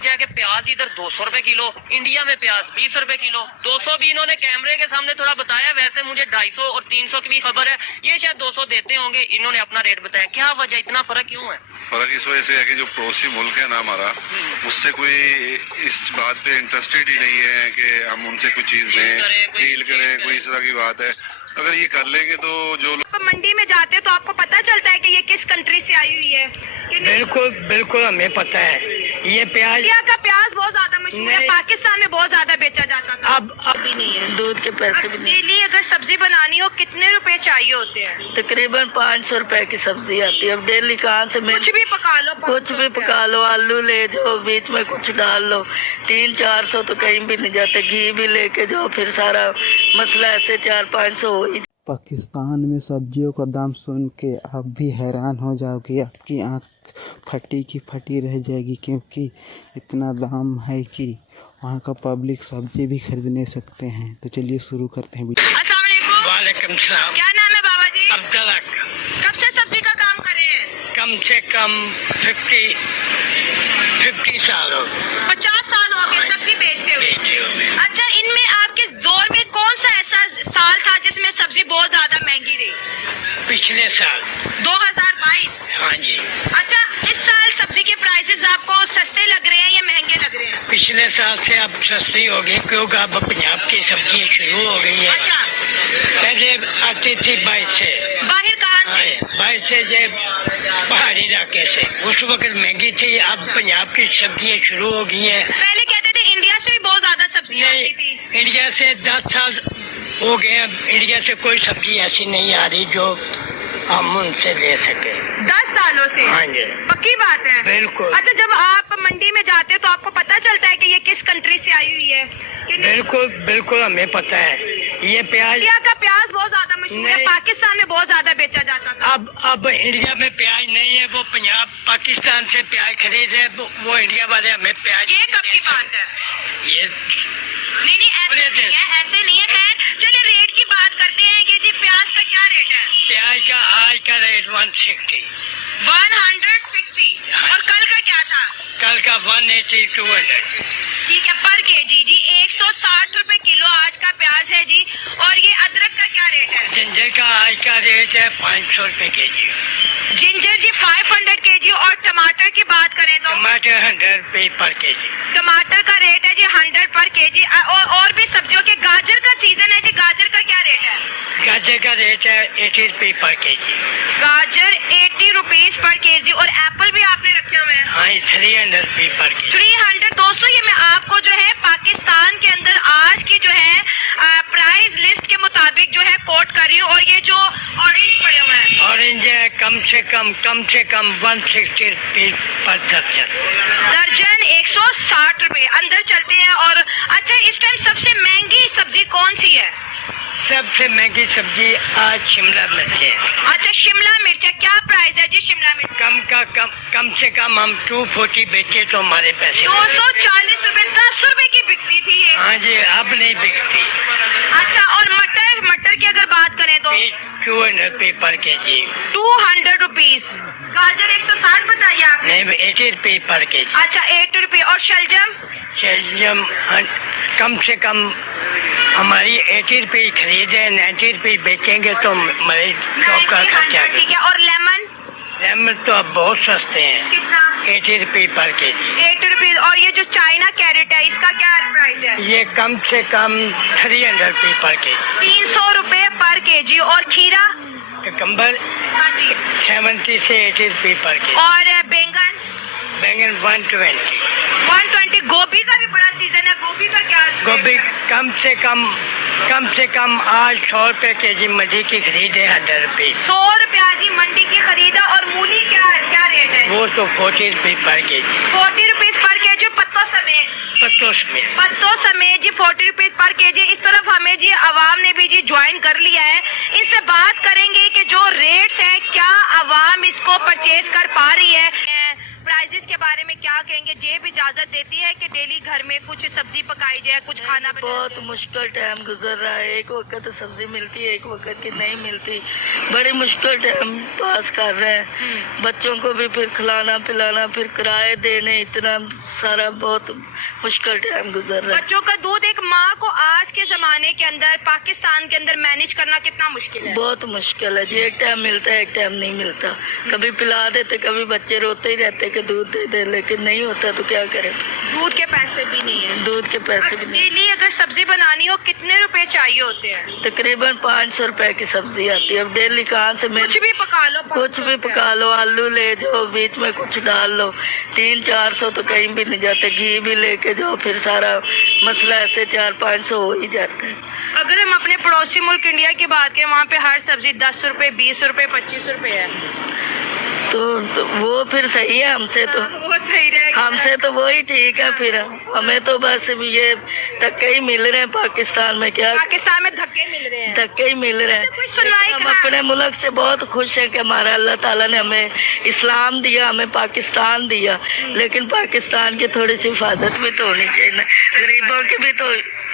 वजह है कि प्याज इधर 200 रुपए किलो, इंडिया में प्याज 20 रुपए किलो। 200 भी इन्होंने कैमरे के सामने थोड़ा बताया, वैसे मुझे 250 और 300 की भी खबर है, ये शायद 200 देते होंगे, इन्होंने अपना रेट बताया। क्या वजह, इतना फर्क क्यों है? फर्क इस वजह से है कि जो पड़ोसी मुल्क है ना हमारा, उससे कोई इस बात पे इंटरेस्टेड ही नहीं है कि हम उनसे कोई चीज दें, डील करें, कोई इस तरह की बात है। अगर ये कर लेंगे तो जो लोग मंडी में जाते हैं तो आपको पता चलता है कि ये किस कंट्री से आई हुई है कि नहीं? बिल्कुल बिल्कुल हमें पता है। ये प्याज, इंडिया का प्याज बहुत ज्यादा मशहूर है, पाकिस्तान में बहुत ज्यादा बेचा जाता था, अब भी नहीं है। दूध के पैसे भी नहीं। डेली अगर सब्जी बनानी हो कितने रुपए चाहिए होते हैं? तकरीबन 500 रुपए की सब्जी आती है। अब डेली कहाँ से कुछ भी पका लो, कुछ भी पका लो, आलू ले जाओ, बीच में कुछ डाल लो, 300-400 तो कहीं भी नहीं जाते। घी भी लेके जाओ, फिर सारा मसला ऐसे 400-500 हो ही। पाकिस्तान में सब्जियों का दाम सुन के आप भी हैरान हो जाओगे, आपकी आंख फटी की फटी रह जाएगी, क्योंकि इतना दाम है कि वहाँ का पब्लिक सब्जी भी खरीद नहीं सकते हैं। तो चलिए शुरू करते हैं। अस्सलाम वालेकुम। वालेकुम सलाम। क्या नाम है बाबा जी? अब्दुल्ला। कब से सब्जी का काम कर रहे हैं? कम से कम 50 साल हो गए। 50 साल हो गए सब्जी बेचते हुए। अच्छा, इनमें आपके दौर में कौन सा ऐसा साल था जिसमें सब्जी बहुत ज्यादा महंगी रही? पिछले साल 2022। हाँ जी। अच्छा, इस साल सब्जी के प्राइसेस आपको सस्ते लग रहे हैं या महंगे लग रहे हैं? पिछले साल से अब सस्ती हो गई, क्योंकि अब पंजाब की सब्जी शुरू हो गई है। अच्छा, पहले आती थी बाहर से। बाहर कहाँ से? बाहर से जो पहाड़ी इलाके से, उस वक्त महंगी थी। अब पंजाब की सब्जियां शुरू हो गई हैं। पहले कहते थे इंडिया से भी बहुत ज्यादा सब्जी आती थी। इंडिया से 10 साल हो गए। अब इंडिया से कोई सब्जी ऐसी नहीं आ रही जो हम उनसे ले सके। 10 सालों से? हाँ जी, पक्की बात है। बिल्कुल। अच्छा, जब आप मंडी में जाते हो तो आपको पता चलता है कि ये किस कंट्री से आई हुई है कि नहीं? बिल्कुल बिल्कुल हमें पता है। ये प्याज, इंडिया का प्याज बहुत ज्यादा मशहूर है, पाकिस्तान में बहुत ज्यादा बेचा जाता था। अब इंडिया में प्याज नहीं है। वो पंजाब पाकिस्तान से प्याज खरीदे, वो इंडिया वाले हमें प्याज। ये कब की बात है? ये नहीं, ऐसे नहीं है, ऐसे नहीं है। खैर चलिए, रेट की बात करते हैं कि जी प्याज का क्या रेट है? प्याज का आज का रेट 160। 160। और कल का क्या था? कल का 180, 200। ठीक है, पर केजी जी 160 रुपए किलो आज का प्याज है जी। और ये अदरक का क्या रेट है? जिंजर का आज का रेट है 500 रुपए के जी। जिंजर जी 500 केजी। और टमाटर की बात करें तो? टमाटर 100 रुपए पर के जी। टमाटर का रेट है जी 100 पर केजी। और भी सब्जियों के, गाजर का सीजन है जी, गाजर का क्या रेट है? गाजर का रेट है 80 रुपए पर के जी। गाजर 80 रुपीज पर केजी। और एप्पल भी आपने रखे हुए हैं? हाँ, 300 रुपए पर के जी। 300। दोस्तों, ये मैं आपको जो है पाकिस्तान के अंदर आज की जो है प्राइस लिस्ट के मुताबिक जो है कोट कर रही हूँ। और ये जो ऑरेंज पड़े हुए हैं, ऑरेंज है कम से कम 160 रुपए पर दर्जन। दर्जन 160 रुपए। अंदर चलते हैं। और अच्छा, इस टाइम सबसे महंगी सब्जी कौन सी है? सबसे महंगी सब्जी आज शिमला मिर्च है। अच्छा, शिमला मिर्च है। क्या प्राइस है जी शिमला मिर्च? कम से कम हम 240 बेचे तो हमारे पैसे 240 रुपए। 10 रुपए की बिकती थी ये। हाँ जी, अब नहीं बिकती। अच्छा, और मटर की अगर बात करें तो? 200 रुपए पर के जी। 200 रुपीज। गाजर 160 बताइए आपने? नहीं, 80 रुपए पर के जी। अच्छा, 80 रुपए। और शलजम? शलजम कम से कम हमारी 80 रुपए खरीद है, 90 रुपए बेचेंगे तो हमारे शॉप का खर्चा। ठीक है। और लेमन? लेमन तो अब बहुत सस्ते हैं। कितना? 80 रुपए पर के जी। 80 रुपीज। और ये जो चाइना कैरेट है, इसका क्या प्राइस है? ये कम से कम 300 रुपए पर के जी। 300 रुपए पर केजी। और खीरा? कम्बर 70 से 80 रुपए पर के जी। और बैंगन? बैंगन 120। 120। गोभी का भी बड़ा सीजन है, गोभी का क्या? गोभी कम से कम आज 100 रुपए के जी मंडी की खरीद है। 100 रुपए। 100 रुपया जी मंडी की खरीदा। और मूली क्या रेट है? वो तो 40 रुपए पर के जी। 40 रुपीज पर केजी। पत्तों समेत जी 40 रुपीज पर केजी। इस तरफ हमें जी अवाम ने भी जी ज्वाइन कर लिया है। इनसे बात करेंगे कि जो रेट्स है क्या अवाम इसको परचेज कर पा रही है। प्राइस प्राइजेस के बारे में क्या कहेंगे? जेब इजाजत देती है कि डेली घर में कुछ सब्जी पकाई जाए, कुछ खाना बनाया बहुत जाए? मुश्किल टाइम गुजर रहा है। एक वक्त सब्जी मिलती है, एक वक्त की नहीं मिलती। बड़ी मुश्किल टाइम पास कर रहे हैं। बच्चों को भी फिर खिलाना पिलाना, फिर किराए देने, इतना सारा बहुत मुश्किल टाइम गुजर रहा है। बच्चों का दूध एक माँ को आज के जमाने के अंदर पाकिस्तान के अंदर मैनेज करना कितना मुश्किल है? बहुत मुश्किल है जी। एक टाइम मिलता है, एक टाइम नहीं मिलता। कभी पिला देते, कभी बच्चे रोते ही रहते कि दूध दे दे, लेकिन नहीं होता तो क्या करें। दूध के पैसे भी नहीं है। दूध के पैसे भी नहीं। डेली अगर सब्जी बनानी हो कितने रुपए चाहिए होते हैं? तकरीबन 500 रुपए की सब्जी आती है। अब डेली कहाँ से कुछ भी पका लो, कुछ भी पका लो, आलू ले जाओ, बीच में कुछ डाल लो, 300-400 तो कहीं भी नहीं जाते। घी भी लेके जाओ, फिर सारा मसला ऐसे 400-500 हो ही जाता है। अगर हम अपने पड़ोसी मुल्क इंडिया की बात करें, वहाँ पे हर सब्जी 10 रुपए, 20 रुपए, 25 रुपए है। तो वो फिर सही है हमसे तो। वो सही रहेगा। हमसे तो वही ठीक है। फिर हमें तो बस ये धक्के ही मिल रहे हैं पाकिस्तान में। क्या पाकिस्तान में धक्के मिल रहे हैं? धक्के ही मिल रहे कोई हैं। सुनवाई हम करा? अपने मुल्क से बहुत खुश हैं कि हमारा अल्लाह ताला ने हमें इस्लाम दिया, हमें पाकिस्तान दिया, लेकिन पाकिस्तान की थोड़ी सी हिफाजत भी तो होनी चाहिए ना। गरीबों की भी तो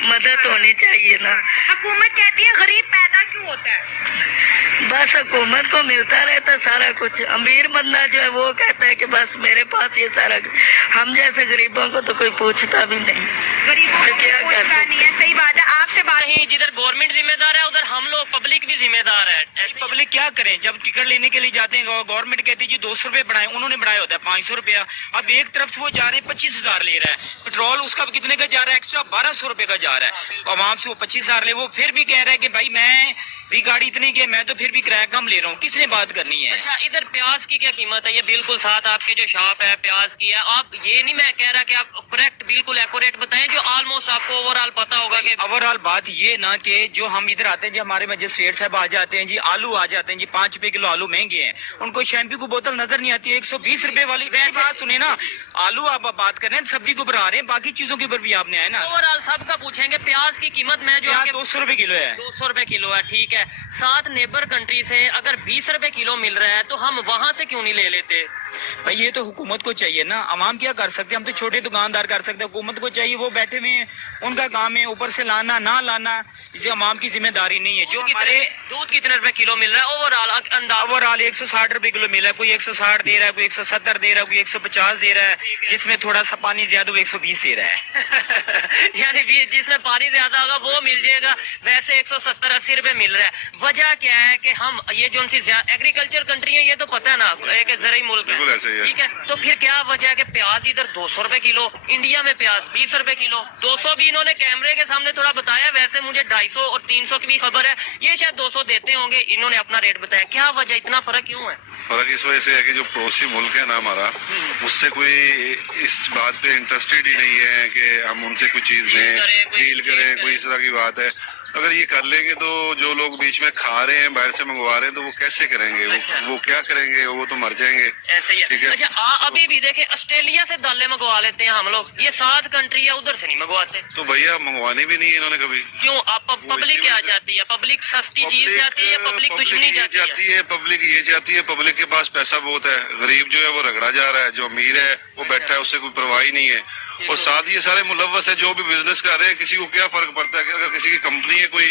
मदद होनी चाहिए ना। हुकूमत कहती है गरीब पैदा क्यों होता है? बस हुकूमत को मिलता रहता सारा कुछ। अमीर बंदा जो है वो कहता है कि बस मेरे पास ये सारा, हम जैसे गरीबों को तो कोई पूछता भी नहीं। गरीबों तो को क्या कोई कर पूछता नहीं है। सही बात है। आपसे बात नहीं, जिधर गवर्नमेंट जिम्मेदार है उधर हम लोग पब्लिक भी जिम्मेदार है। पब्लिक क्या करें? जब टिकट लेने के लिए जाते हैं गवर्नमेंट कहती है जी 200 रुपए बढ़ाए, उन्होंने बढ़ाया होता है 500 रुपया। अब एक तरफ से वो जा रहे हैं 25,000 ले रहा है। पेट्रोल उसका कितने का जा रहा है? एक्स्ट्रा 1200 रुपए का जा रहा है। और वहां से वो 25,000 ले, वो फिर भी कह रहा है कि भाई मैं भी गाड़ी इतनी की, मैं तो फिर भी किराया कम ले रहा हूँ। किसने बात करनी है? अच्छा, इधर प्याज की क्या कीमत है? ये बिल्कुल साथ आपके जो शॉप है प्याज की है। आप ये नहीं, मैं कह रहा कि आप करेक्ट बिल्कुल एक्यूरेट बताएं, जो ऑलमोस्ट आपको ओवरऑल पता होगा कि ओवरऑल बात ये ना कि जो हम इधर आते हैं जी, हमारे मजिस्ट्रेट साहब आ जाते हैं जी, आलू आ जाते हैं जी, 5 रुपए किलो आलू महंगे हैं। उनको शैम्पू की बोतल नजर नहीं आती है 120 रुपए वाली। वैसे बात सुने ना, आलू आप बात कर रहे हैं, सब्जी के ऊपर आ रहे हैं, बाकी चीजों के ऊपर भी आपने आए ना। ओवरऑल सबका पूछेंगे। प्याज की कीमत में जो 200 रुपए किलो है। 200 रुपए किलो है, ठीक है। साथ नेबर कंट्री से अगर 20 रुपए किलो मिल रहा है तो हम वहाँ से क्यों नहीं ले लेते? भाई ये तो हुकूमत को चाहिए ना। अवाम क्या कर सकते हैं? हम तो छोटे दुकानदार कर सकते हैं। हुकूमत को चाहिए, वो बैठे हुए हैं, उनका काम है ऊपर से लाना ना लाना, इसे अवाम की जिम्मेदारी नहीं है। जो हमारे दूध कितने रुपए किलो मिल रहा है ओवरऑल अंदाज? ओवरऑल 160 रुपए किलो मिला है। कोई 160 दे रहा है, कोई 170 दे रहा है, कोई 150 दे रहा है, जिसमें थोड़ा सा पानी ज्यादा वो 120 दे रहा है। यानी जिसमें पानी ज्यादा होगा वो मिल जाएगा, वैसे 170-80 रुपए मिल रहा है। वजह क्या है कि हम ये जो उनसी एग्रीकल्चर कंट्री है, ये तो पता है ना, एक जरिए मुल्क है, ऐसे ही है। ठीक है। तो फिर क्या वजह है कि प्याज इधर 200 रुपए किलो, इंडिया में प्याज 20 रुपए किलो। 200 भी इन्होंने कैमरे के सामने थोड़ा बताया, वैसे मुझे 250 और 300 की भी खबर है। ये शायद 200 देते होंगे, इन्होंने अपना रेट बताया। क्या वजह, इतना फर्क क्यों है? फर्क इस वजह से है कि जो पड़ोसी मुल्क है ना हमारा, उससे कोई इस बात पे इंटरेस्टेड ही नहीं है कि हम उनसे कोई चीज दें, डील करें, कोई इस तरह की बात है। अगर ये कर लेंगे तो जो लोग बीच में खा रहे हैं, बाहर से मंगवा रहे हैं, तो वो कैसे करेंगे? वो क्या करेंगे? वो तो मर जाएंगे। ऐसे ही ठीक है। है। अच्छा, अभी भी देखे ऑस्ट्रेलिया से दालें मंगवा लेते हैं हम लोग, ये 7 कंट्री है, उधर से नहीं मंगवाते। तो भैया मंगवानी भी नहीं है इन्होंने कभी। क्यों? आप पब्लिक क्या चाहती है? पब्लिक सस्ती चीज चाहती है या पब्लिक दुश्मनी चाहती है? पब्लिक ये चाहती है, पब्लिक के पास पैसा बहुत है, गरीब जो है वो रगड़ा जा रहा है, जो अमीर है वो बैठा है, उससे कोई परवाह ही नहीं है। और साथ ये सारे मुलव्वस है जो भी बिजनेस कर रहे हैं, किसी को क्या फर्क पड़ता है कि अगर किसी की कंपनी है कोई,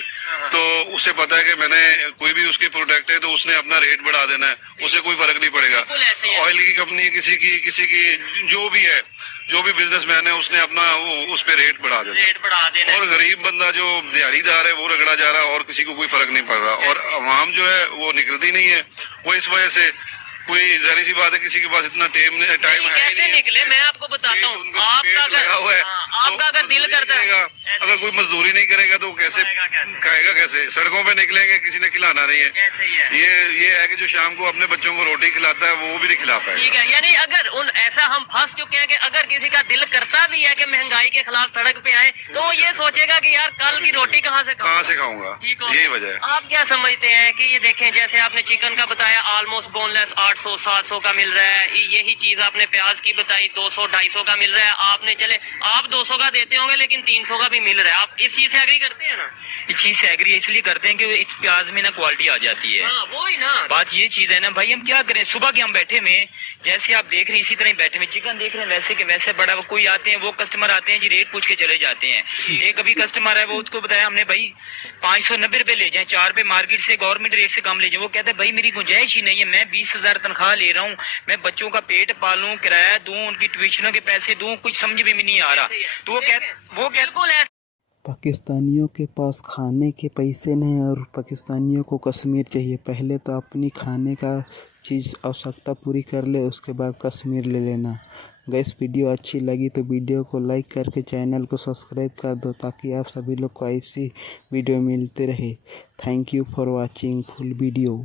तो उसे पता है कि मैंने कोई भी उसकी प्रोडक्ट है तो उसने अपना रेट बढ़ा देना है, उसे कोई फर्क नहीं पड़ेगा। ऑयल की कंपनी है, किसी की जो भी है, जो भी बिजनेसमैन है, उसने अपना उस पे रेट बढ़ा देना। और गरीब बंदा जो दिहाड़ीदार है वो रगड़ा जा रहा है और किसी को कोई फर्क नहीं पड़ रहा। और अवाम जो है वो निकलती नहीं है। वो इस वजह से कोई जारी सी बात है, किसी के पास इतना टाइम है कैसे निकले? मैं आपको बताता हूँ, आपका अगर दिल करता है, अगर कोई मजदूरी नहीं करेगा तो कैसे खाएगा? कैसे? सड़कों पे निकलेंगे, किसी ने खिलाना नहीं है। ये है कि जो शाम को अपने बच्चों को रोटी खिलाता है वो भी नहीं खिला पाएगा। ठीक है। यानी अगर ऐसा हम फंस चुके हैं कि अगर किसी का दिल करता भी है कि महंगाई के खिलाफ सड़क पे आए, तो वो ये सोचेगा कि यार कल की रोटी कहाँ से खाऊंगा। यही वजह है। आप क्या समझते हैं कि ये देखें, जैसे आपने चिकन का बताया ऑलमोस्ट बोनलेस 800-700 का मिल रहा है, यही चीज आपने प्याज की बताई 200-250 का मिल रहा है। आपने चले आप 200 का देते होंगे लेकिन 300 का भी मिल रहा है। आप इस चीज से एग्री करते हैं ना? इस चीज से एग्री इसलिए करते हैं कि इस प्याज में ना क्वालिटी आ जाती है। हाँ, वो ही ना बात ये चीज है ना भाई, हम क्या करें, सुबह के हम बैठे में जैसे आप देख रहे हैं इसी तरह ही बैठे में चिकन देख रहे हैं वैसे के वैसे बड़ा, कोई आते हैं वो कस्टमर आते हैं जी रेट पूछ के चले जाते हैं। एक अभी कस्टमर है वो उसको बताया हमने भाई 590 रुपए ले जाए, 4 रुपए मार्केट से गवर्नमेंट रेट से कम ले जाए। वो कहता है भाई मेरी गुंजाइश ही नहीं है, मैं 20,000 तनख्वाह ले रहा हूँ, मैं बच्चों का पेट पालूं, किराया दूं, उनकी ट्यूशनों के पैसे दूं, कुछ समझ में भी नहीं आ रहा। तो वो कहता पाकिस्तानियों के पास खाने के पैसे नहीं और पाकिस्तानियों को कश्मीर चाहिए। पहले तो अपनी खाने का चीज़ आवश्यकता पूरी कर ले, उसके बाद कश्मीर ले लेना। गाइस वीडियो अच्छी लगी तो वीडियो को लाइक करके चैनल को सब्सक्राइब कर दो ताकि आप सभी लोग को ऐसी वीडियो मिलते रहे। Thank you for watching full video.